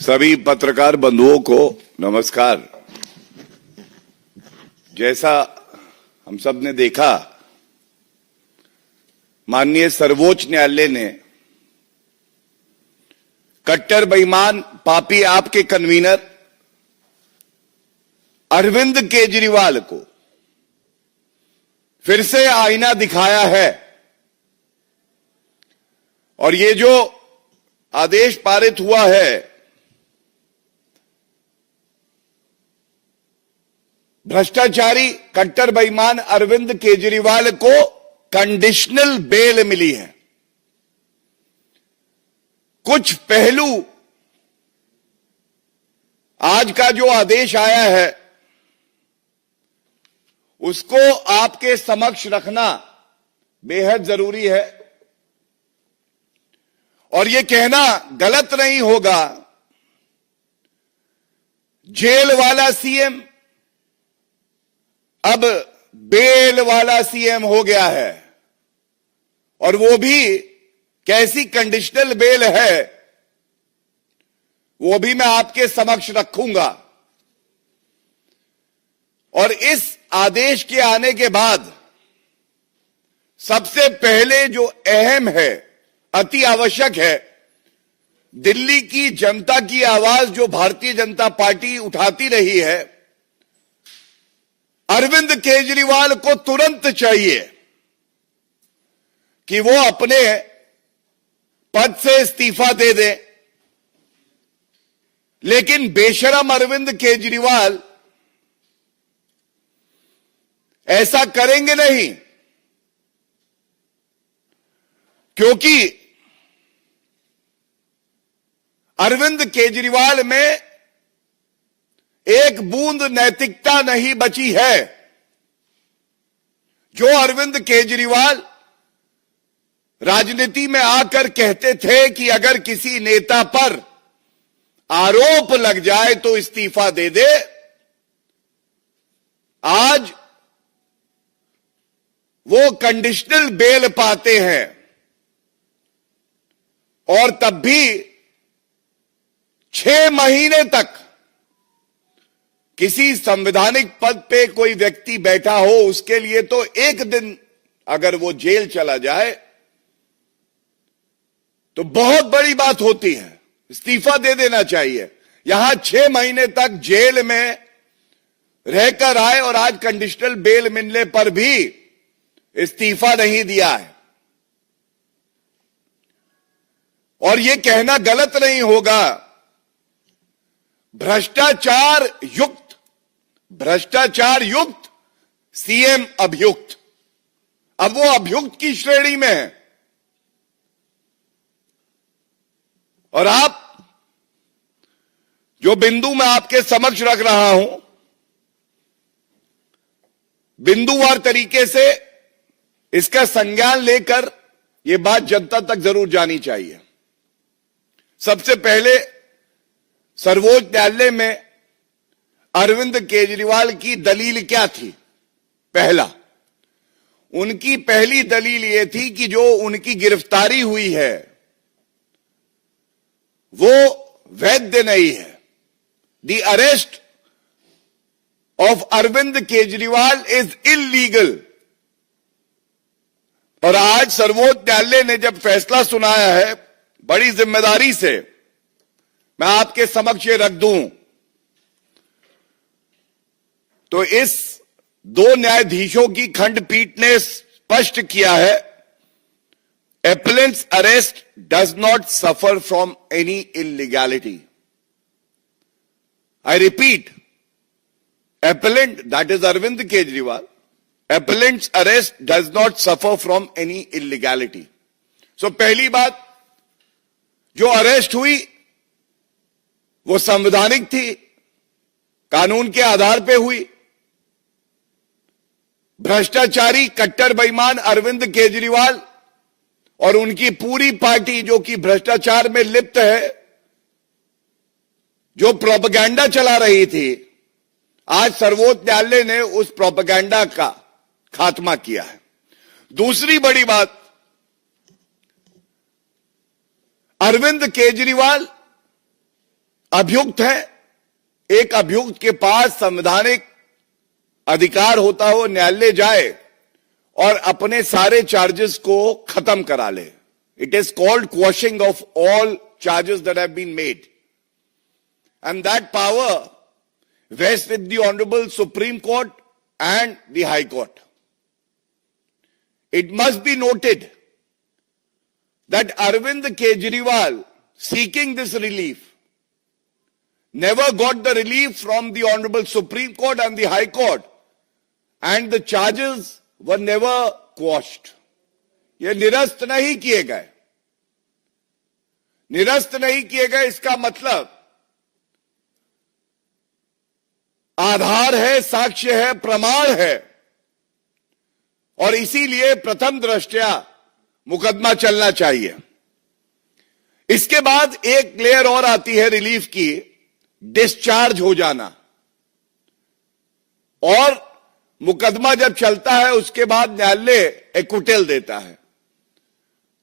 सभी पत्रकार बंधुओं को नमस्कार। जैसा हम सब ने देखा, माननीय सर्वोच्च न्यायालय ने कट्टर बेईमान पापी आपके कन्वीनर अरविंद केजरीवाल को फिर से आईना दिखाया है और ये जो आदेश पारित हुआ है, भ्रष्टाचारी कट्टर बेईमान अरविंद केजरीवाल को कंडीशनल बेल मिली है। कुछ पहलू आज का जो आदेश आया है उसको आपके समक्ष रखना बेहद जरूरी है और ये कहना गलत नहीं होगा, जेल वाला सीएम अब बेल वाला सीएम हो गया है और वो भी कैसी कंडीशनल बेल है वो भी मैं आपके समक्ष रखूंगा। और इस आदेश के आने के बाद सबसे पहले जो अहम है, अति आवश्यक है, दिल्ली की जनता की आवाज जो भारतीय जनता पार्टी उठाती रही है, अरविंद केजरीवाल को तुरंत चाहिए कि वो अपने पद से इस्तीफा दे दे। लेकिन बेशरम अरविंद केजरीवाल ऐसा करेंगे नहीं, क्योंकि अरविंद केजरीवाल में एक बूंद नैतिकता नहीं बची है। जो अरविंद केजरीवाल राजनीति में आकर कहते थे कि अगर किसी नेता पर आरोप लग जाए तो इस्तीफा दे दे, आज वो कंडीशनल बेल पाते हैं और तब भी 6 महीने तक किसी संवैधानिक पद पे कोई व्यक्ति बैठा हो, उसके लिए तो एक दिन अगर वो जेल चला जाए तो बहुत बड़ी बात होती है, इस्तीफा दे देना चाहिए। यहां 6 महीने तक जेल में रहकर आए और आज कंडीशनल बेल मिलने पर भी इस्तीफा नहीं दिया है। और यह कहना गलत नहीं होगा, भ्रष्टाचार युक्त सीएम अभियुक्त, अब वो अभियुक्त की श्रेणी में है। और आप जो बिंदु मैं आपके समक्ष रख रहा हूं, बिंदुवार तरीके से इसका संज्ञान लेकर यह बात जनता तक जरूर जानी चाहिए। सबसे पहले सर्वोच्च न्यायालय में अरविंद केजरीवाल की दलील क्या थी? पहला, उनकी पहली दलील यह थी कि जो उनकी गिरफ्तारी हुई है वो वैध नहीं है। The arrest of Arvind Kejriwal is illegal. और आज सर्वोच्च न्यायालय ने जब फैसला सुनाया है, बड़ी जिम्मेदारी से मैं आपके समक्ष रख दूं, तो इस 2 न्यायाधीशों की खंडपीठ ने स्पष्ट किया है, appellant's arrest does not suffer from any illegality. I repeat, appellant, that is Arvind Kejriwal, appellant's arrest does not suffer from any illegality. So पहली बात, जो अरेस्ट हुई वो संवैधानिक थी, कानून के आधार पे हुई। भ्रष्टाचारी कट्टर बेईमान अरविंद केजरीवाल और उनकी पूरी पार्टी जो कि भ्रष्टाचार में लिप्त है, जो प्रोपेगेंडा चला रही थी, आज सर्वोच्च न्यायालय ने उस प्रोपेगेंडा का खात्मा किया है। दूसरी बड़ी बात, अरविंद केजरीवाल अभियुक्त है, एक अभियुक्त के पास संवैधानिक अधिकार होता हो न्यायालय जाए और अपने सारे चार्जेस को खत्म करा ले. It is called quashing of all charges that have been made, and that power vests with the Honorable Supreme Court and the High Court. It must be noted that Arvind Kejriwal, seeking this relief, never got the relief from the Honorable Supreme Court and the High Court, and the charges were never quashed. ये निरस्त नहीं किए गए. निरस्त नहीं किए गए इसका मतलब आधार है, साक्ष्य है, प्रमाण है, और इसीलिए प्रथम दृष्टया मुकदमा चलना चाहिए. इसके बाद एक लेयर और आती है रिलीफ की, डिस्चार्ज हो जाना. और मुकदमा जब चलता है उसके बाद न्यायालय एक्विटल देता है.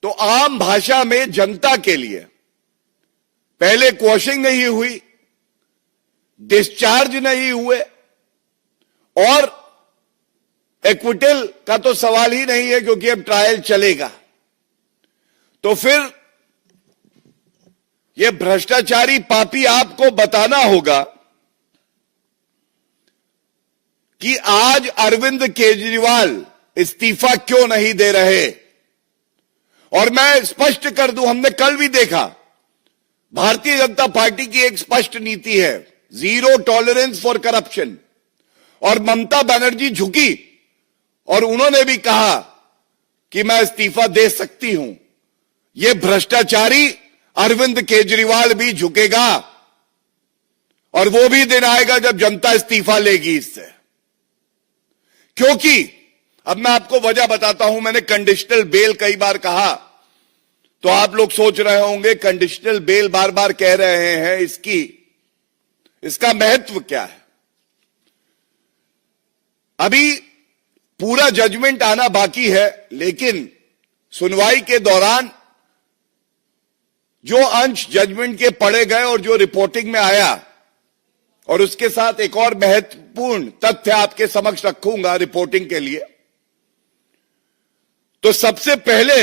तो आम भाषा में जनता के लिए पहले क्वॉशिंग नहीं हुई, डिस्चार्ज नहीं हुए, और एक्विटल का तो सवाल ही नहीं है क्योंकि अब ट्रायल चलेगा. तो फिर यह भ्रष्टाचारी पापी आपको बताना होगा कि आज अरविंद केजरीवाल इस्तीफा क्यों नहीं दे रहे. और मैं स्पष्ट कर दूं, हमने कल भी देखा भारतीय जनता पार्टी की एक स्पष्ट नीति है, जीरो टॉलरेंस फॉर करप्शन. और ममता बनर्जी झुकी और उन्होंने भी कहा कि मैं इस्तीफा दे सकती हूं. यह भ्रष्टाचारी अरविंद केजरीवाल भी झुकेगा, और वो भी दिन आएगा जब जनता इस्तीफा लेगी इससे. क्योंकि अब मैं आपको वजह बताता हूं. मैंने कंडीशनल बेल कई बार कहा, तो आप लोग सोच रहे होंगे कंडीशनल बेल बार बार कह रहे हैं, इसका महत्व क्या है. अभी पूरा जजमेंट आना बाकी है, लेकिन सुनवाई के दौरान जो अंश जजमेंट के पढ़े गए और जो रिपोर्टिंग में आया, और उसके साथ एक और महत्वपूर्ण तथ्य आपके समक्ष रखूंगा रिपोर्टिंग के लिए. तो सबसे पहले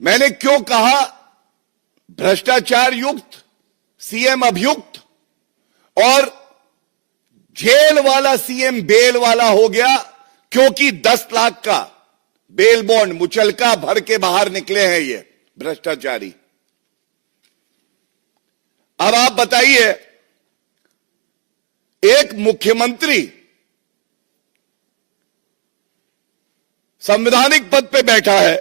मैंने क्यों कहा भ्रष्टाचार युक्त सीएम अभियुक्त और जेल वाला सीएम बेल वाला हो गया, क्योंकि 10 लाख का बेल बॉन्ड मुचलका भर के बाहर निकले हैं ये भ्रष्टाचारी. अब आप बताइए, एक मुख्यमंत्री संवैधानिक पद पे बैठा है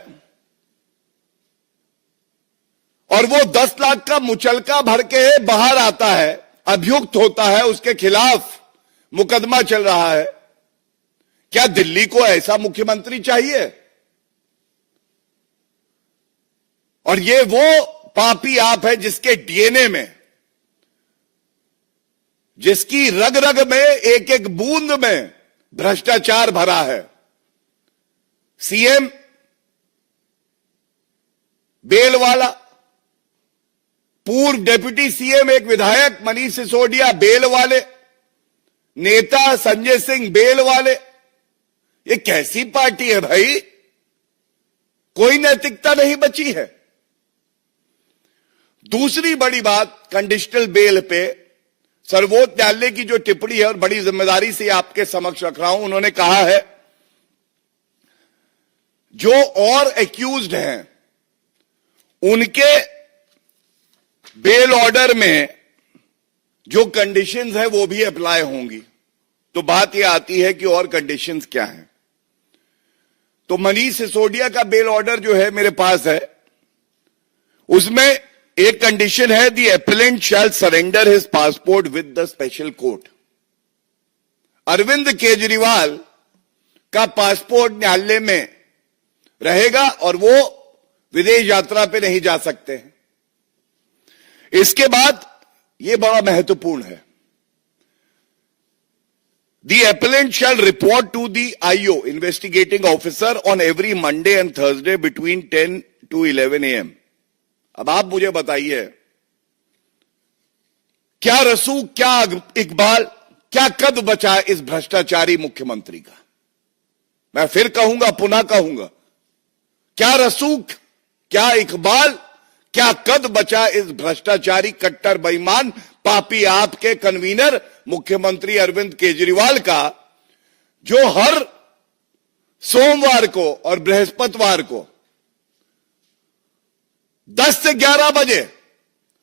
और वो 10 लाख का मुचलका भर के बाहर आता है, अभियुक्त होता है, उसके खिलाफ मुकदमा चल रहा है. क्या दिल्ली को ऐसा मुख्यमंत्री चाहिए? और ये वो पापी आप है जिसके डीएनए में, जिसकी रग रग में, एक एक बूंद में भ्रष्टाचार भरा है. सीएम बेल वाला, पूर्व डिप्टी सीएम एक विधायक मनीष सिसोदिया बेल वाले, नेता संजय सिंह बेल वाले. ये कैसी पार्टी है भाई? कोई नैतिकता नहीं बची है. दूसरी बड़ी बात, कंडीशनल बेल पे सर्वोच्च न्यायालय की जो टिप्पणी है, और बड़ी जिम्मेदारी से आपके समक्ष रख रहा हूं, उन्होंने कहा है जो और एक्यूज्ड हैं उनके बेल ऑर्डर में जो कंडीशंस है वो भी अप्लाई होंगी. तो बात यह आती है कि और कंडीशंस क्या हैं. तो मनीष सिसोदिया का बेल ऑर्डर जो है मेरे पास है, उसमें एक कंडीशन है, the appellant shall surrender his passport with the special court. Arvind Kejriwal का पासपोर्ट न्यायालय में रहेगा और वो विदेश यात्रा पे नहीं जा सकते हैं. इसके बाद ये बड़ा महत्वपूर्ण है, the appellant shall report to the IO investigating officer on every Monday and Thursday between 10 to 11 a.m. अब आप मुझे बताइए, क्या रसूख, क्या इकबाल, क्या कद बचा इस भ्रष्टाचारी मुख्यमंत्री का। मैं फिर कहूंगा, पुनः कहूंगा, क्या रसूख, क्या इकबाल, क्या कद बचा इस भ्रष्टाचारी कट्टर बेईमान पापी आपके कन्वीनर मुख्यमंत्री अरविंद केजरीवाल का, जो हर सोमवार को और बृहस्पतिवार को 10 से 11 बजे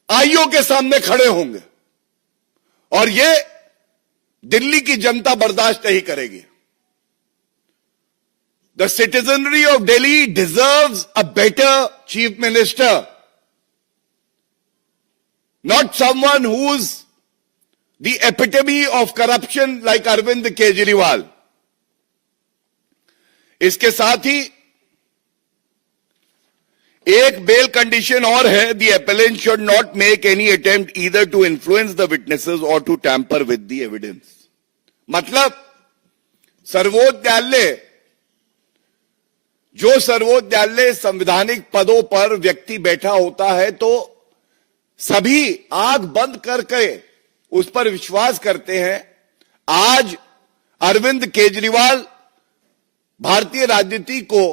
आईओ के सामने खड़े होंगे और ये दिल्ली की जनता बर्दाश्त नहीं करेगी। The citizenry of Delhi deserves a better chief minister, not someone who's the epitome of corruption like Arvind Kejriwal. इसके साथ ही एक बेल कंडीशन और है, the appellant should not make any attempt either to influence the witnesses or to tamper with the evidence. मतलब सर्वोच्च न्यायालय, जो सर्वोच्च न्यायालय संवैधानिक पदों पर व्यक्ति बैठा होता है तो सभी आंख बंद करके उस पर विश्वास करते हैं। आज अरविंद केजरीवाल भारतीय राजनीति को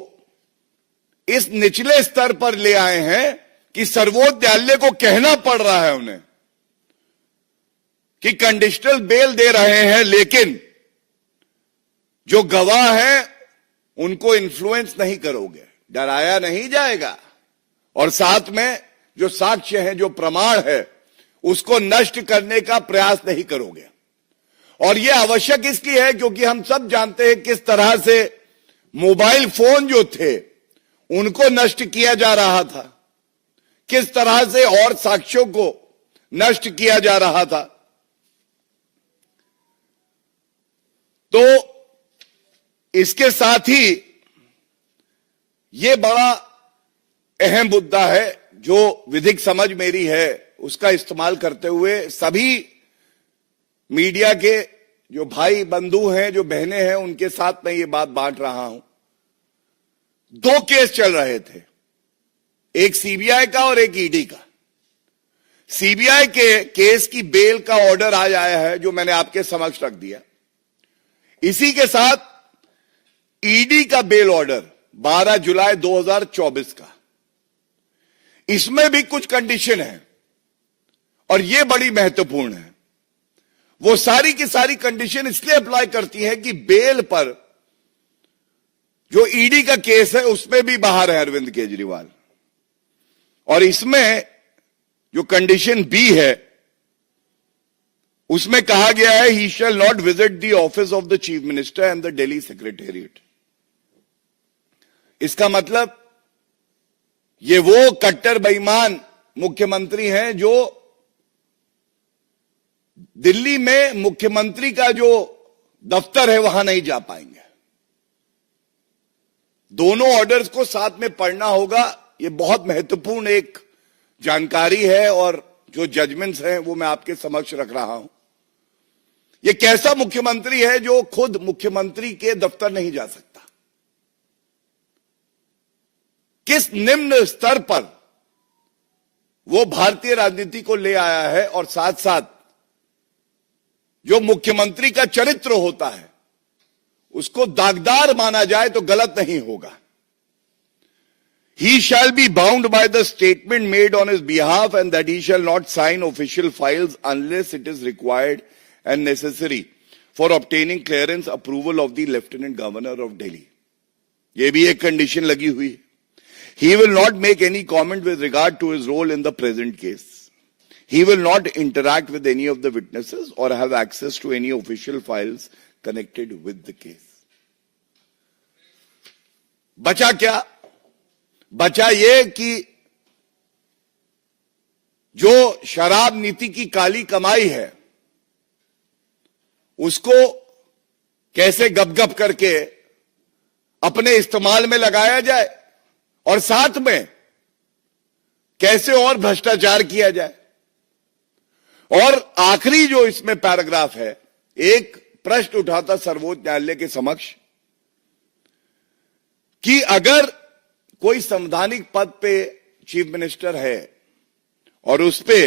इस निचले स्तर पर ले आए हैं कि सर्वोच्च न्यायालय को कहना पड़ रहा है उन्हें कि कंडीशनल बेल दे रहे हैं, लेकिन जो गवाह हैं उनको इन्फ्लुएंस नहीं करोगे, डराया नहीं जाएगा, और साथ में जो साक्ष्य है, जो प्रमाण है, उसको नष्ट करने का प्रयास नहीं करोगे। और यह आवश्यक इसलिए है क्योंकि हम सब जानते हैं किस तरह से मोबाइल फोन जो थे उनको नष्ट किया जा रहा था, किस तरह से और साक्ष्यों को नष्ट किया जा रहा था। तो इसके साथ ही यह बड़ा अहम मुद्दा है जो विधिक समझ मेरी है उसका इस्तेमाल करते हुए सभी मीडिया के जो भाई बंधु हैं, जो बहनें हैं, उनके साथ मैं ये बात बांट रहा हूं। 2 केस चल रहे थे, एक सीबीआई का और एक ईडी का। सीबीआई के केस की बेल का ऑर्डर आज आया है जो मैंने आपके समक्ष रख दिया। इसी के साथ ईडी का बेल ऑर्डर 12 जुलाई 2024 का, इसमें भी कुछ कंडीशन है और यह बड़ी महत्वपूर्ण है। वो सारी की सारी कंडीशन इसलिए अप्लाई करती है कि बेल पर जो ईडी का केस है उसमें भी बाहर है अरविंद केजरीवाल, और इसमें जो कंडीशन बी है उसमें कहा गया है he shall not visit the office of the chief minister and the Delhi secretariat. इसका मतलब ये वो कट्टर बेईमान मुख्यमंत्री हैं जो दिल्ली में मुख्यमंत्री का जो दफ्तर है वहां नहीं जा पाएंगे। दोनों ऑर्डर्स को साथ में पढ़ना होगा, ये बहुत महत्वपूर्ण एक जानकारी है और जो जजमेंट्स हैं वो मैं आपके समक्ष रख रहा हूं। ये कैसा मुख्यमंत्री है जो खुद मुख्यमंत्री के दफ्तर नहीं जा सकता, किस निम्न स्तर पर वो भारतीय राजनीति को ले आया है, और साथ साथ जो मुख्यमंत्री का चरित्र होता है उसको दागदार माना जाए तो गलत नहीं होगा। He shall be bound by the statement made on his behalf and that he shall not sign official files unless it is required and necessary for obtaining clearance approval of the Lieutenant Governor of Delhi. ये भी एक condition लगी हुई है। He will not make any comment with regard to his role in the present case. He will not interact with any of the witnesses or have access to any official files connected with the case. बचा क्या? बचा ये कि जो शराब नीति की काली कमाई है उसको कैसे गप-गप करके अपने इस्तेमाल में लगाया जाए और साथ में कैसे और भ्रष्टाचार किया जाए। और आखिरी जो इसमें पैराग्राफ है, एक प्रश्न उठाता सर्वोच्च न्यायालय के समक्ष कि अगर कोई संवैधानिक पद पे चीफ मिनिस्टर है और उस पे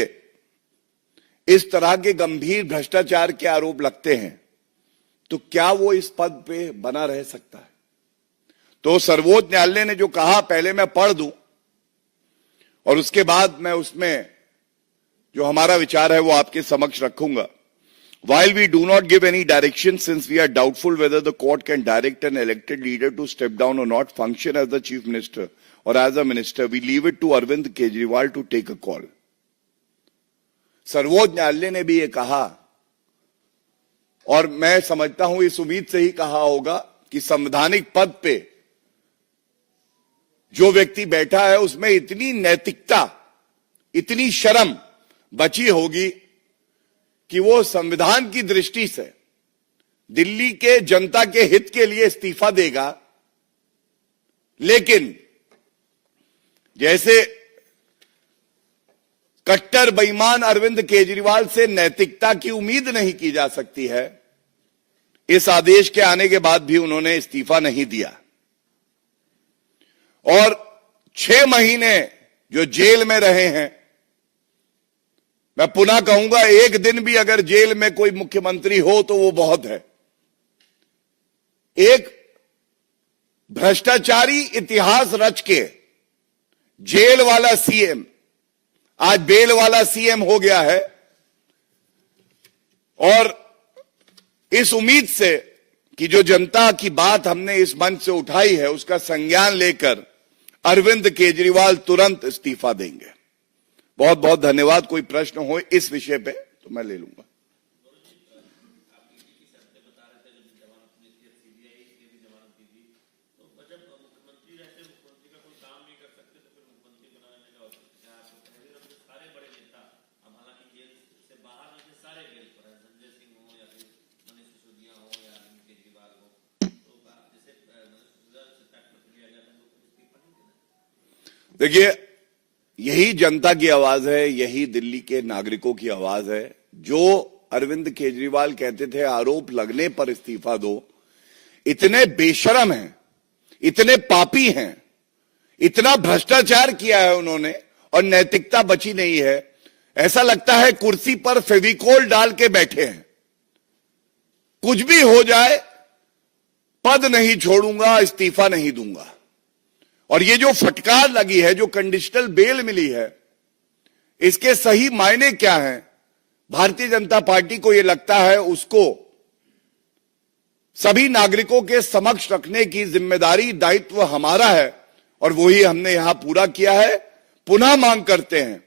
इस तरह के गंभीर भ्रष्टाचार के आरोप लगते हैं तो क्या वो इस पद पे बना रह सकता है? तो सर्वोच्च न्यायालय ने जो कहा पहले मैं पढ़ दूं और उसके बाद मैं उसमें जो हमारा विचार है वो आपके समक्ष रखूंगा. While we do not give any direction since we are doubtful whether the court can direct an elected leader to step down or not, function as the chief minister or as a minister, we leave it to Arvind Kejriwal to take a call. सर्वोच्च न्यायालय ने भी ये कहा और मैं समझता हूं इस उम्मीद से ही कहा होगा कि संवैधानिक पद पे जो व्यक्ति बैठा है उसमें इतनी नैतिकता, इतनी शर्म बची होगी कि वो संविधान की दृष्टि से दिल्ली के जनता के हित के लिए इस्तीफा देगा. लेकिन जैसे कट्टर बेईमान अरविंद केजरीवाल से नैतिकता की उम्मीद नहीं की जा सकती है, इस आदेश के आने के बाद भी उन्होंने इस्तीफा नहीं दिया और 6 महीने जो जेल में रहे हैं. मैं पुनः कहूंगा, एक दिन भी अगर जेल में कोई मुख्यमंत्री हो तो वो बहुत है. एक भ्रष्टाचारी इतिहास रच के जेल वाला सीएम आज बेल वाला सीएम हो गया है और इस उम्मीद से कि जो जनता की बात हमने इस मंच से उठाई है उसका संज्ञान लेकर अरविंद केजरीवाल तुरंत इस्तीफा देंगे. बहुत बहुत धन्यवाद. कोई प्रश्न हो इस विषय पे तो मैं ले लूंगा. देखिए, यही जनता की आवाज है, यही दिल्ली के नागरिकों की आवाज है. जो अरविंद केजरीवाल कहते थे आरोप लगने पर इस्तीफा दो, इतने बेशरम हैं, इतने पापी हैं, इतना भ्रष्टाचार किया है उन्होंने और नैतिकता बची नहीं है. ऐसा लगता है कुर्सी पर फेविकोल डाल के बैठे हैं. कुछ भी हो जाए पद नहीं छोड़ूंगा, इस्तीफा नहीं दूंगा. और ये जो फटकार लगी है, जो कंडीशनल बेल मिली है, इसके सही मायने क्या हैं? भारतीय जनता पार्टी को यह लगता है उसको सभी नागरिकों के समक्ष रखने की जिम्मेदारी, दायित्व हमारा है और वही हमने यहां पूरा किया है. पुनः मांग करते हैं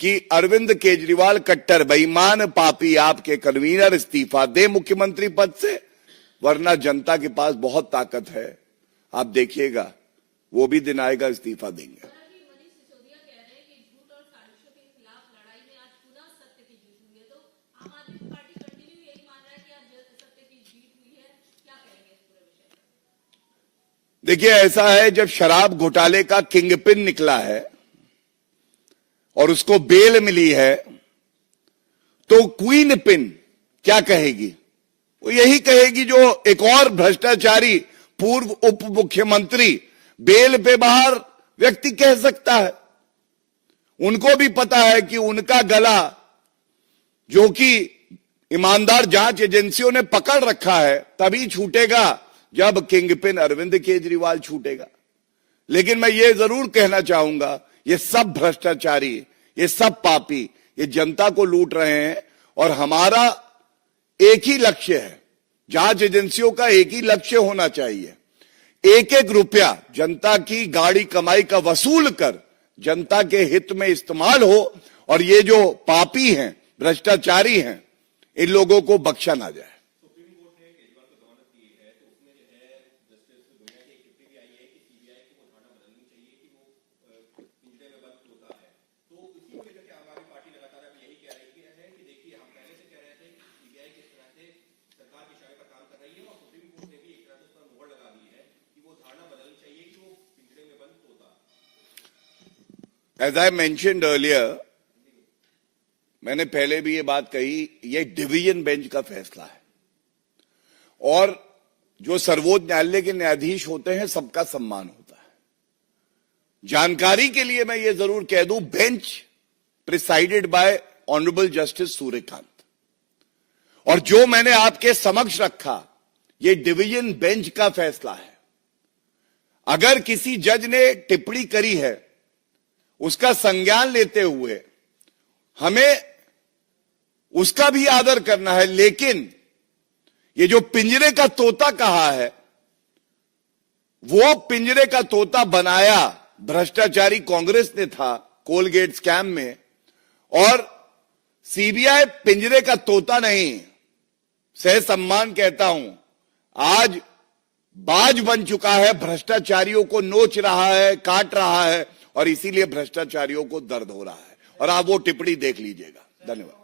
कि अरविंद केजरीवाल कट्टर बेईमान पापी आपके कन्वीनर इस्तीफा दे मुख्यमंत्री पद से, वरना जनता के पास बहुत ताकत है. आप देखिएगा वो भी दिन आएगा इस्तीफा देंगे. देखिए, ऐसा है जब शराब घोटाले का किंगपिन निकला है और उसको बेल मिली है तो क्वीन पिन क्या कहेगी? वो यही कहेगी जो एक और भ्रष्टाचारी पूर्व उप मुख्यमंत्री बेल पे बाहर व्यक्ति कह सकता है. उनको भी पता है कि उनका गला जो कि ईमानदार जांच एजेंसियों ने पकड़ रखा है तभी छूटेगा जब किंगपिन अरविंद केजरीवाल छूटेगा. लेकिन मैं ये जरूर कहना चाहूंगा, ये सब भ्रष्टाचारी, ये सब पापी, ये जनता को लूट रहे हैं और हमारा एक ही लक्ष्य है, जांच एजेंसियों का एक ही लक्ष्य होना चाहिए, एक एक रुपया जनता की गाड़ी कमाई का वसूल कर जनता के हित में इस्तेमाल हो और ये जो पापी हैं, भ्रष्टाचारी हैं, इन लोगों को बख्शा ना जाए. As I mentioned earlier, मैंने पहले भी ये बात कही, ये डिवीजन बेंच का फैसला है और जो सर्वोच्च न्यायालय के न्यायाधीश होते हैं सबका सम्मान होता है. जानकारी के लिए मैं ये जरूर कह दूं, bench presided bye honourable justice Suryakant. और जो मैंने आपके समक्ष रखा, ये डिवीजन बेंच का फैसला है। अगर किसी जज ने टिप्पणी करी है, उसका संज्ञान लेते हुए हमें उसका भी आदर करना है, लेकिन ये जो पिंजरे का तोता कहा है, वो पिंजरे का तोता बनाया भ्रष्टाचारी कांग्रेस ने था कोलगेट स्कैम में, और सीबीआई पिंजरे का तोता नहीं, सह सम्मान कहता हूं, आज बाज बन चुका है, भ्रष्टाचारियों को नोच रहा है, काट रहा है, और इसीलिए भ्रष्टाचारियों को दर्द हो रहा है। और आप वो टिप्पणी देख लीजिएगा। धन्यवाद।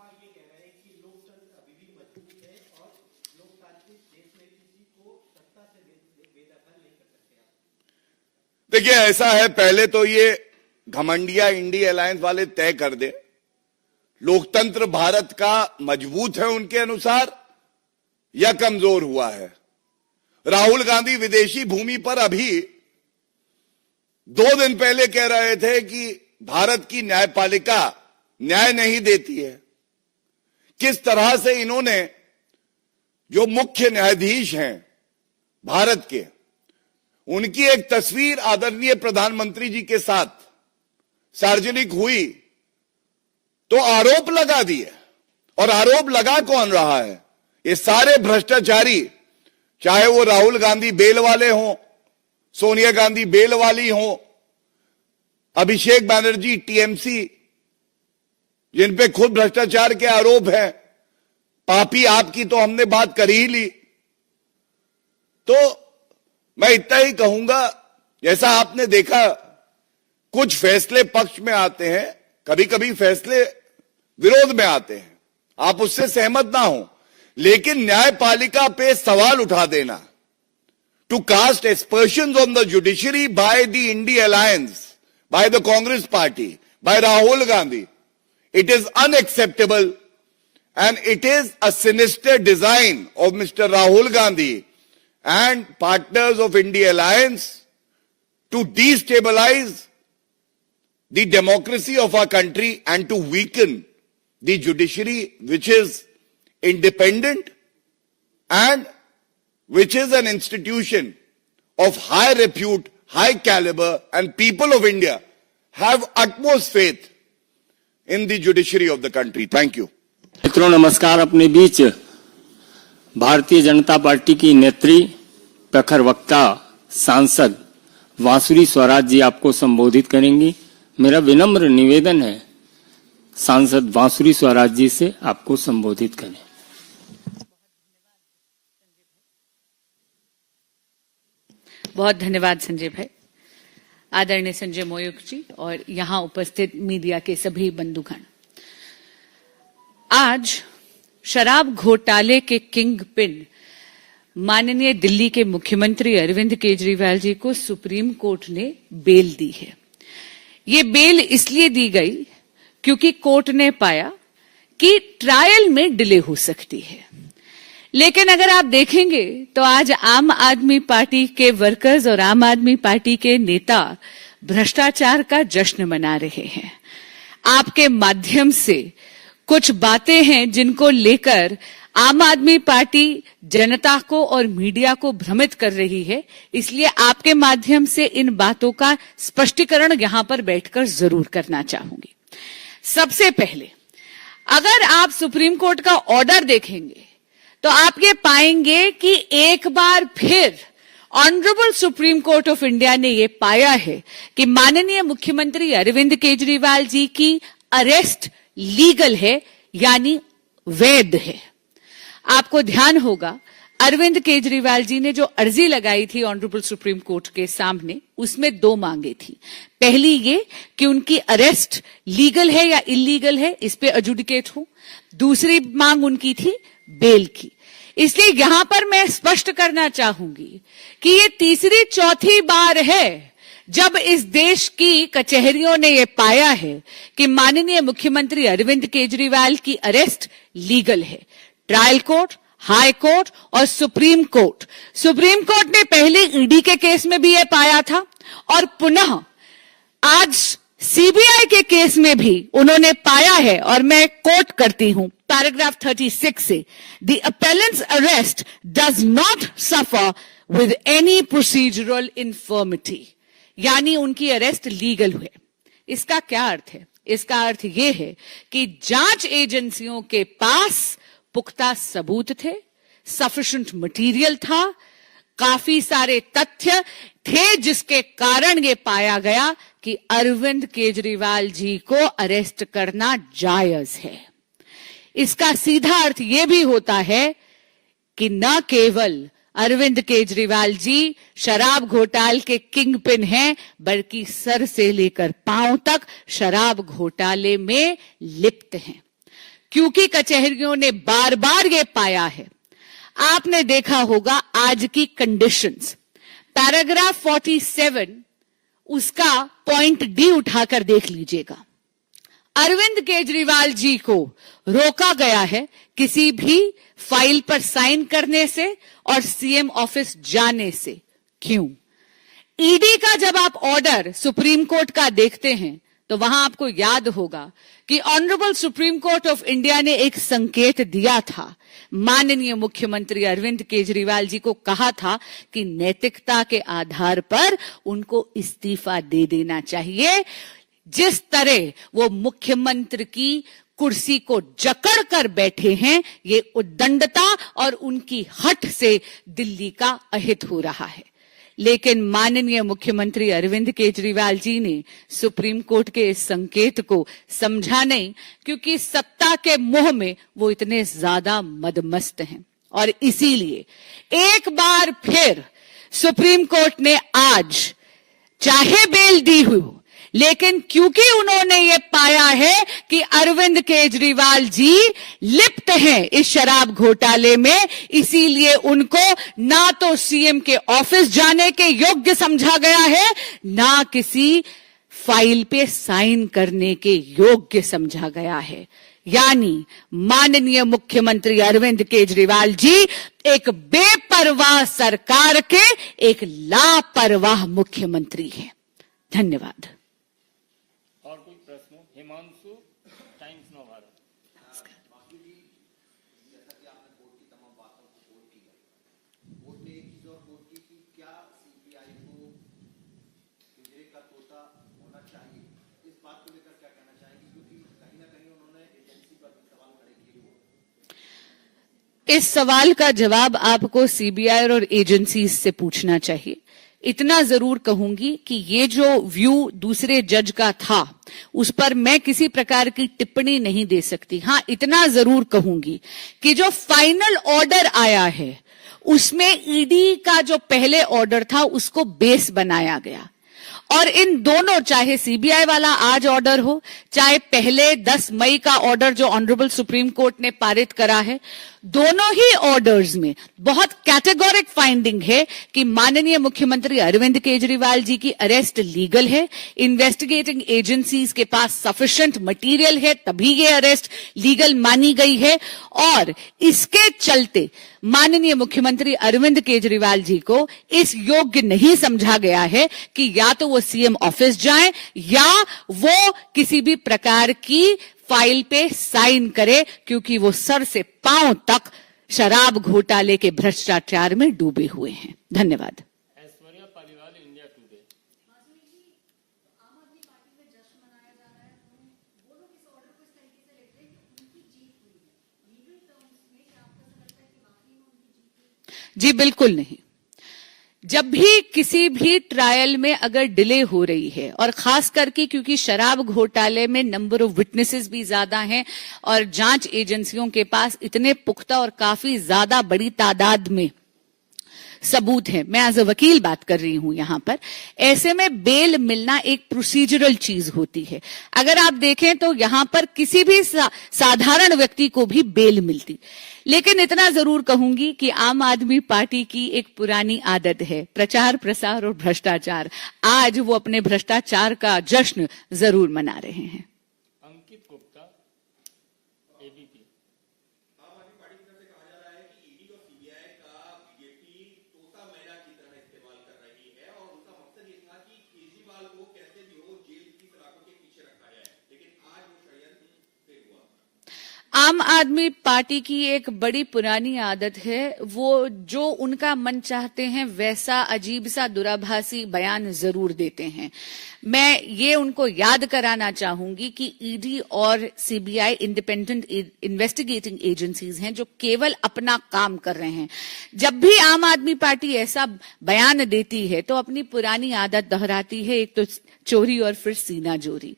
देखिए, ऐसा है, पहले तो ये घमंडिया इंडी अलायंस वाले तय कर दे, लोकतंत्र भारत का मजबूत है उनके अनुसार या कमजोर हुआ है। राहुल गांधी विदेशी भूमि पर अभी 2 दिन पहले कह रहे थे कि भारत की न्यायपालिका न्याय नहीं देती है। किस तरह से इन्होंने जो मुख्य न्यायाधीश हैं भारत के, उनकी एक तस्वीर आदरणीय प्रधानमंत्री जी के साथ सार्वजनिक हुई तो आरोप लगा दिए। और आरोप लगा कौन रहा है? ये सारे भ्रष्टाचारी, चाहे वो राहुल गांधी बेल वाले हों, सोनिया गांधी बेल वाली हों, अभिषेक बैनर्जी टीएमसी जिन पे खुद भ्रष्टाचार के आरोप हैं, पापी आपकी तो हमने बात कर ही ली। तो मैं इतना ही कहूंगा, जैसा आपने देखा कुछ फैसले पक्ष में आते हैं, कभी कभी फैसले विरोध में आते हैं, आप उससे सहमत ना हो, लेकिन न्यायपालिका पे सवाल उठा देना, to cast aspersions on the judiciary by the INDI alliance, by the Congress party, by Rahul Gandhi, it is unacceptable, and it is a sinister design of Mr. Rahul Gandhi and partners of India Alliance to destabilize the democracy of our country and to weaken the judiciary, which is independent and which is an institution of high repute, high caliber, and people of India have utmost faith in the judiciary of the country. Thank you. मित्रों नमस्कार। अपने बीच Bharatiya Janata party की नेत्री, प्रखर वक्ता, सांसद वांसुरी स्वराज जी आपको संबोधित करेंगी। मेरा विनम्र निवेदन है सांसद वांसुरी स्वराज जी से आपको संबोधित करें। बहुत धन्यवाद संजय भाई। आदरणीय संजय मोयुक जी और यहाँ उपस्थित मीडिया के सभी बंधुगण, आज शराब घोटाले के किंग पिन माननीय दिल्ली के मुख्यमंत्री अरविंद केजरीवाल जी को सुप्रीम कोर्ट ने बेल दी है। ये बेल इसलिए दी गई क्योंकि कोर्ट ने पाया कि ट्रायल में डिले हो सकती है। लेकिन अगर आप देखेंगे तो आज आम आदमी पार्टी के वर्कर्स और आम आदमी पार्टी के नेता भ्रष्टाचार का जश्न मना रहे हैं। आपके माध्यम से कुछ बातें हैं जिनको लेकर आम आदमी पार्टी जनता को और मीडिया को भ्रमित कर रही है, इसलिए आपके माध्यम से इन बातों का स्पष्टीकरण यहां पर बैठकर जरूर करना चाहूंगी। सबसे पहले, अगर आप सुप्रीम कोर्ट का ऑर्डर देखेंगे तो आप ये पाएंगे कि एक बार फिर honourable Supreme Court of India ने ये पाया है कि माननीय मुख्यमंत्री अरविंद केजरीवाल जी की अरेस्ट लीगल है, यानी वैध है। आपको ध्यान होगा अरविंद केजरीवाल जी ने जो अर्जी लगाई थी ऑनरेबल सुप्रीम कोर्ट के सामने, उसमें 2 मांगे थी। पहली ये कि उनकी अरेस्ट लीगल है या इलीगल है, इस पे एडजुडिकेट हो। दूसरी मांग उनकी थी बेल की। इसलिए यहां पर मैं स्पष्ट करना चाहूंगी कि ये तीसरी चौथी बार है जब इस देश की कचहरियों ने ये पाया है कि माननीय मुख्यमंत्री अरविंद केजरीवाल की अरेस्ट लीगल है। ट्रायल कोर्ट, हाई कोर्ट और सुप्रीम कोर्ट। सुप्रीम कोर्ट ने पहले ईडी के केस में भी ये पाया था और पुनः आज सीबीआई के केस में भी उन्होंने पाया है, और मैं कोट करती हूं पैराग्राफ 36 से, the appellant's arrest does not suffer with any procedural infirmity, यानी उनकी अरेस्ट लीगल हुए। इसका क्या अर्थ है? इसका अर्थ यह है कि जांच एजेंसियों के पास पुख्ता सबूत थे, सफिशिएंट मटेरियल था, काफी सारे तथ्य थे, जिसके कारण ये पाया गया कि अरविंद केजरीवाल जी को अरेस्ट करना जायज है। इसका सीधा अर्थ यह भी होता है कि न केवल अरविंद केजरीवाल जी शराब घोटाले के किंग पिन हैं, बल्कि सर से लेकर पांव तक शराब घोटाले में लिप्त हैं, क्योंकि कचहरियों ने बार बार ये पाया है। आपने देखा होगा आज की कंडीशंस, पैराग्राफ 47 उसका पॉइंट डी उठाकर देख लीजिएगा। अरविंद केजरीवाल जी को रोका गया है किसी भी फाइल पर साइन करने से और सीएम ऑफिस जाने से। क्यों? ईडी का जब आप ऑर्डर सुप्रीम कोर्ट का देखते हैं तो वहां आपको याद होगा कि honourable Supreme Court of India ने एक संकेत दिया था, माननीय मुख्यमंत्री अरविंद केजरीवाल जी को कहा था कि नैतिकता के आधार पर उनको इस्तीफा दे देना चाहिए। जिस तरह वो मुख्यमंत्री की कुर्सी को जकड़ कर बैठे हैं, ये उद्दंडता और उनकी हट से दिल्ली का अहित हो रहा है। लेकिन माननीय मुख्यमंत्री अरविंद केजरीवाल जी ने सुप्रीम कोर्ट के इस संकेत को समझा नहीं, क्योंकि सत्ता के मोह में वो इतने ज्यादा मदमस्त हैं। और इसीलिए एक बार फिर सुप्रीम कोर्ट ने आज चाहे बेल दी हुई, लेकिन क्योंकि उन्होंने ये पाया है कि अरविंद केजरीवाल जी लिप्त हैं इस शराब घोटाले में, इसीलिए उनको ना तो सीएम के ऑफिस जाने के योग्य समझा गया है, ना किसी फाइल पे साइन करने के योग्य समझा गया है। यानी माननीय मुख्यमंत्री अरविंद केजरीवाल जी एक बेपरवाह सरकार के एक लापरवाह मुख्यमंत्री हैं। धन्यवाद। और कोई प्रश्न? हिमांशु, टाइम्स नव भारत। इस सवाल का जवाब आपको सीबीआई और एजेंसीज से पूछना चाहिए। इतना जरूर कहूंगी कि ये जो व्यू दूसरे जज का था, उस पर मैं किसी प्रकार की टिप्पणी नहीं दे सकती। हां, इतना जरूर कहूंगी कि जो फाइनल ऑर्डर आया है उसमें ईडी का जो पहले ऑर्डर था उसको बेस बनाया गया, और इन दोनों, चाहे सीबीआई वाला आज ऑर्डर हो, चाहे पहले 10 मई का ऑर्डर जो ऑनरेबल सुप्रीम कोर्ट ने पारित करा है, दोनों ही ऑर्डर्स में बहुत कैटेगोरिक फाइंडिंग है कि माननीय मुख्यमंत्री अरविंद केजरीवाल जी की अरेस्ट लीगल है, इन्वेस्टिगेटिंग एजेंसीज के पास सफिशिएंट मटेरियल है, तभी ये अरेस्ट लीगल मानी गई है। और इसके चलते माननीय मुख्यमंत्री अरविंद केजरीवाल जी को इस योग्य नहीं समझा गया है कि या तो वो सीएम ऑफिस जाएं या वो किसी भी प्रकार की फाइल पे साइन करे, क्योंकि वो सर से पांव तक शराब घोटाले के भ्रष्टाचार में डूबे हुए हैं। धन्यवाद। Aishwarya Paliwal, India Today. जी बिल्कुल नहीं। जब भी किसी भी ट्रायल में अगर डिले हो रही है, और खास करके क्योंकि शराब घोटाले में नंबर ऑफ विटनेसेस भी ज्यादा हैं और जांच एजेंसियों के पास इतने पुख्ता और काफी ज्यादा बड़ी तादाद में सबूत है, मैं एज अ वकील बात कर रही हूं यहां पर, ऐसे में बेल मिलना एक प्रोसीजरल चीज होती है। अगर आप देखें तो यहां पर किसी भी साधारण व्यक्ति को भी बेल मिलती। लेकिन इतना जरूर कहूंगी कि आम आदमी पार्टी की एक पुरानी आदत है प्रचार प्रसार और भ्रष्टाचार। आज वो अपने भ्रष्टाचार का जश्न जरूर मना रहे हैं। अंकित गुप्ता, एबीपी। केजरीवाल को कैसे भी हो जेल की सलाखों के आम आदमी पार्टी की एक बड़ी पुरानी आदत है, वो जो उनका मन चाहते हैं वैसा अजीब सा दुराभासी बयान जरूर देते हैं। मैं ये उनको याद कराना चाहूंगी कि ईडी और सीबीआई इंडिपेंडेंट इन्वेस्टिगेटिंग एजेंसीज हैं जो केवल अपना काम कर रहे हैं। जब भी आम आदमी पार्टी ऐसा बयान देती है तो अपनी पुरानी आदत दोहराती है, एक तो चोरी और फिर सीना जोरी।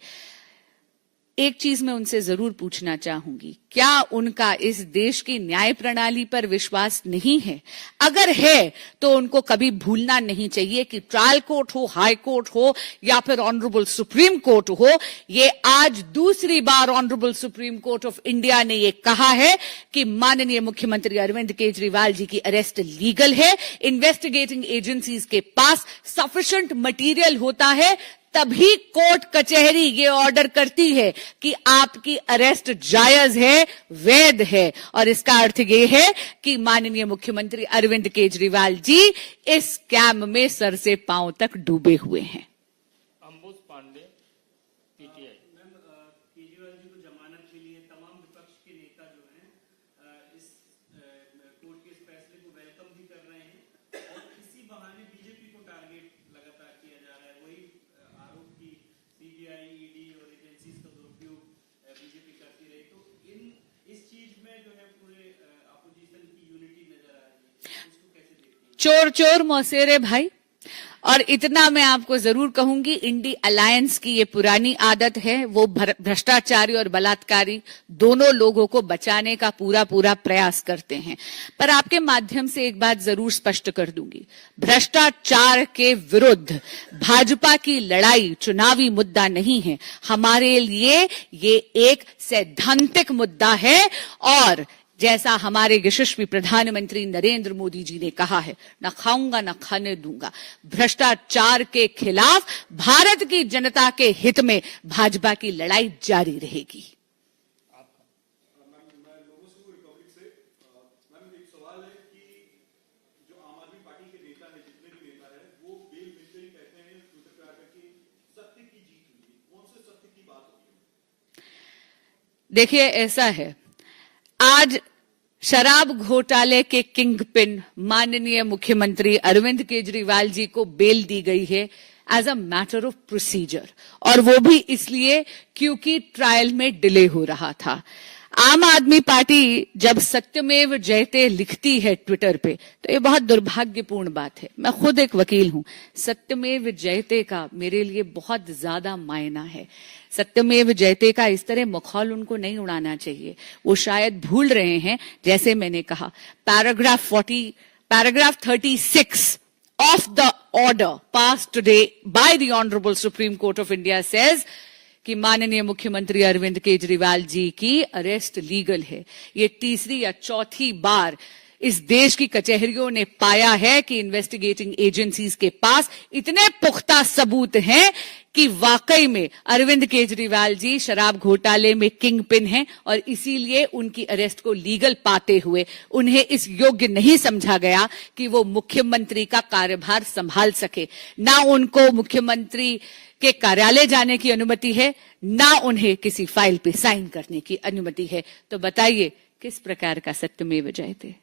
एक चीज मैं उनसे जरूर पूछना चाहूंगी, क्या उनका इस देश की न्याय प्रणाली पर विश्वास नहीं है? अगर है तो उनको कभी भूलना नहीं चाहिए कि ट्रायल कोर्ट हो, हाई कोर्ट हो या फिर ऑनरेबल सुप्रीम कोर्ट हो, ये आज दूसरी बार honourable Supreme Court of India ने ये कहा है कि माननीय मुख्यमंत्री अरविंद केजरीवाल जी की अरेस्ट लीगल है। इन्वेस्टिगेटिंग एजेंसीज के पास सफिशिएंट मटेरियल होता है तभी कोर्ट कचहरी ये ऑर्डर करती है कि आपकी अरेस्ट जायज है, वैध है। और इसका अर्थ ये है कि माननीय मुख्यमंत्री अरविंद केजरीवाल जी इस स्कैम में सर से पांव तक डूबे हुए हैं। अंबुज पांडे, पीटीआई। केजरीवाल जी को जमानत के लिए तमाम विपक्ष के नेता जो हैं इस कोर्ट के इस फैसले को वेलकम भी कर रहे हैं और इसी बहाने बीजेपी को टारगेट लगातार किया जा रहा है। वही आरोप की सीबीआई, ईडी और एजेंसीज का दुरुपयोग बीजेपी करती रही। तो इस चीज में जो है पूरे अपोजिशन की यूनिटी नजर आ रही है, इसको कैसे देखते हैं? चोर चोर मौसेरे भाई। और इतना मैं आपको जरूर कहूंगी, इंडी अलायंस की ये पुरानी आदत है, वो भ्रष्टाचारी और बलात्कारी दोनों लोगों को बचाने का पूरा पूरा प्रयास करते हैं। पर आपके माध्यम से एक बात जरूर स्पष्ट कर दूंगी, भ्रष्टाचार के विरुद्ध भाजपा की लड़ाई चुनावी मुद्दा नहीं है। हमारे लिए ये एक सैद्धांतिक मुद्दा है और जैसा हमारे यशस्वी प्रधानमंत्री नरेंद्र मोदी जी ने कहा है, न खाऊंगा न खाने दूंगा। भ्रष्टाचार के खिलाफ भारत की जनता के हित में भाजपा की लड़ाई जारी रहेगी। देखिए, ऐसा है, आज शराब घोटाले के किंग पिन माननीय मुख्यमंत्री अरविंद केजरीवाल जी को बेल दी गई है as a matter of procedure, और वो भी इसलिए क्योंकि ट्रायल में डिले हो रहा था। आम आदमी पार्टी जब सत्यमेव जयते लिखती है ट्विटर पे तो ये बहुत दुर्भाग्यपूर्ण बात है। मैं खुद एक वकील हूं, सत्यमेव जयते का मेरे लिए बहुत ज्यादा मायना है। सत्यमेव जयते का इस तरह मखौल उनको नहीं उड़ाना चाहिए। वो शायद भूल रहे हैं, जैसे मैंने कहा, paragraph 36 of the order passed today by the Honorable Supreme Court of India says कि माननीय मुख्यमंत्री अरविंद केजरीवाल जी की अरेस्ट लीगल है। ये तीसरी या चौथी बार इस देश की कचहरियों ने पाया है कि इन्वेस्टिगेटिंग एजेंसीज के पास इतने पुख्ता सबूत हैं कि वाकई में अरविंद केजरीवाल जी शराब घोटाले में किंग पिन हैं और इसीलिए उनकी अरेस्ट को लीगल पाते हुए उन्हें इस योग्य नहीं समझा गया कि वो मुख्यमंत्री का कार्यभार संभाल सके। ना उनको मुख्यमंत्री के कार्यालय जाने की अनुमति है, ना उन्हें किसी फाइल पे साइन करने की अनुमति है। तो बताइए किस प्रकार का सत्यमेव जयते।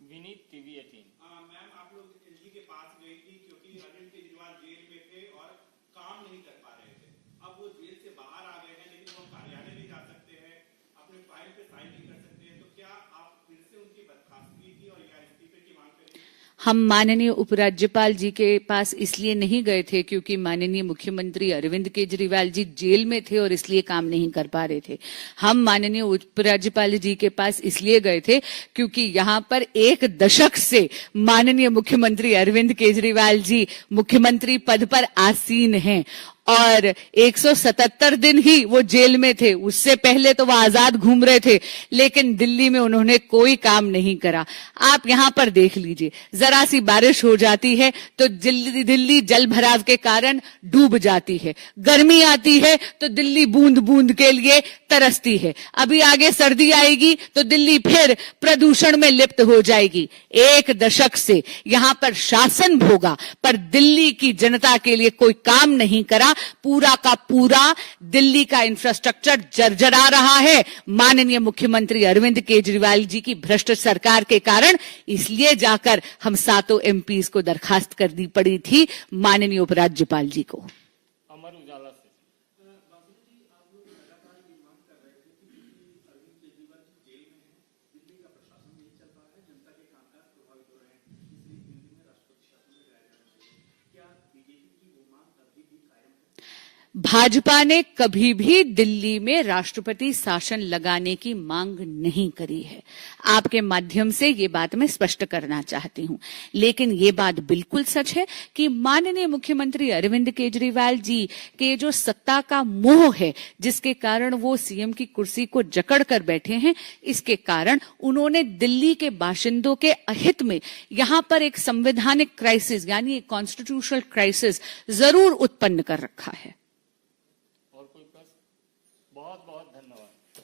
मैम, आप लोग एलजी के पास गई थी क्योंकि अरविंद केजरीवाल जेल में थे और काम नहीं कर पा रहे थे। अब वो जेल से बाहर आ गए हैं, लेकिन वो कार्यालय नहीं जा सकते हैं, अपने फाइल पे साइन नहीं कर सकते हैं। तो क्या आप फिर से उनकी बर्खास्तगी की और या इस्तीफे की मांग करेंगे? हम माननीय उपराज्यपाल जी के पास इसलिए नहीं गए थे क्योंकि माननीय मुख्यमंत्री अरविंद केजरीवाल जी जेल में थे और इसलिए काम नहीं कर पा रहे थे। हम माननीय उपराज्यपाल जी के पास इसलिए गए थे क्योंकि यहाँ पर एक दशक से माननीय मुख्यमंत्री अरविंद केजरीवाल जी मुख्यमंत्री पद पर आसीन हैं और 177 दिन ही वो जेल में थे। उससे पहले तो वो आजाद घूम रहे थे, लेकिन दिल्ली में उन्होंने कोई काम नहीं करा। आप यहाँ पर देख लीजिए, जरा सी बारिश हो जाती है तो दिल्ली जल भराव के कारण डूब जाती है, गर्मी आती है तो दिल्ली बूंद बूंद के लिए तरसती है, अभी आगे सर्दी आएगी तो दिल्ली फिर प्रदूषण में लिप्त हो जाएगी। एक दशक से यहाँ पर शासन भोगा पर दिल्ली की जनता के लिए कोई काम नहीं करा। पूरा का पूरा दिल्ली का इंफ्रास्ट्रक्चर जर्जरा रहा है माननीय मुख्यमंत्री अरविंद केजरीवाल जी की भ्रष्ट सरकार के कारण। इसलिए जाकर हम 7 एमपीज को दरखास्त करनी पड़ी थी माननीय उपराज्यपाल जी को। अमर उजाला से भाजपा ने कभी भी दिल्ली में राष्ट्रपति शासन लगाने की मांग नहीं करी है। आपके माध्यम से ये बात मैं स्पष्ट करना चाहती हूं। लेकिन ये बात बिल्कुल सच है कि माननीय मुख्यमंत्री अरविंद केजरीवाल जी के जो सत्ता का मोह है, जिसके कारण वो सीएम की कुर्सी को जकड़ कर बैठे हैं, इसके कारण उन्होंने दिल्ली के बाशिंदों के अहित में यहां पर एक संवैधानिक क्राइसिस यानी एक कॉन्स्टिट्यूशनल क्राइसिस जरूर उत्पन्न कर रखा है। और कोई प्रश्न? बहुत बहुत धन्यवाद।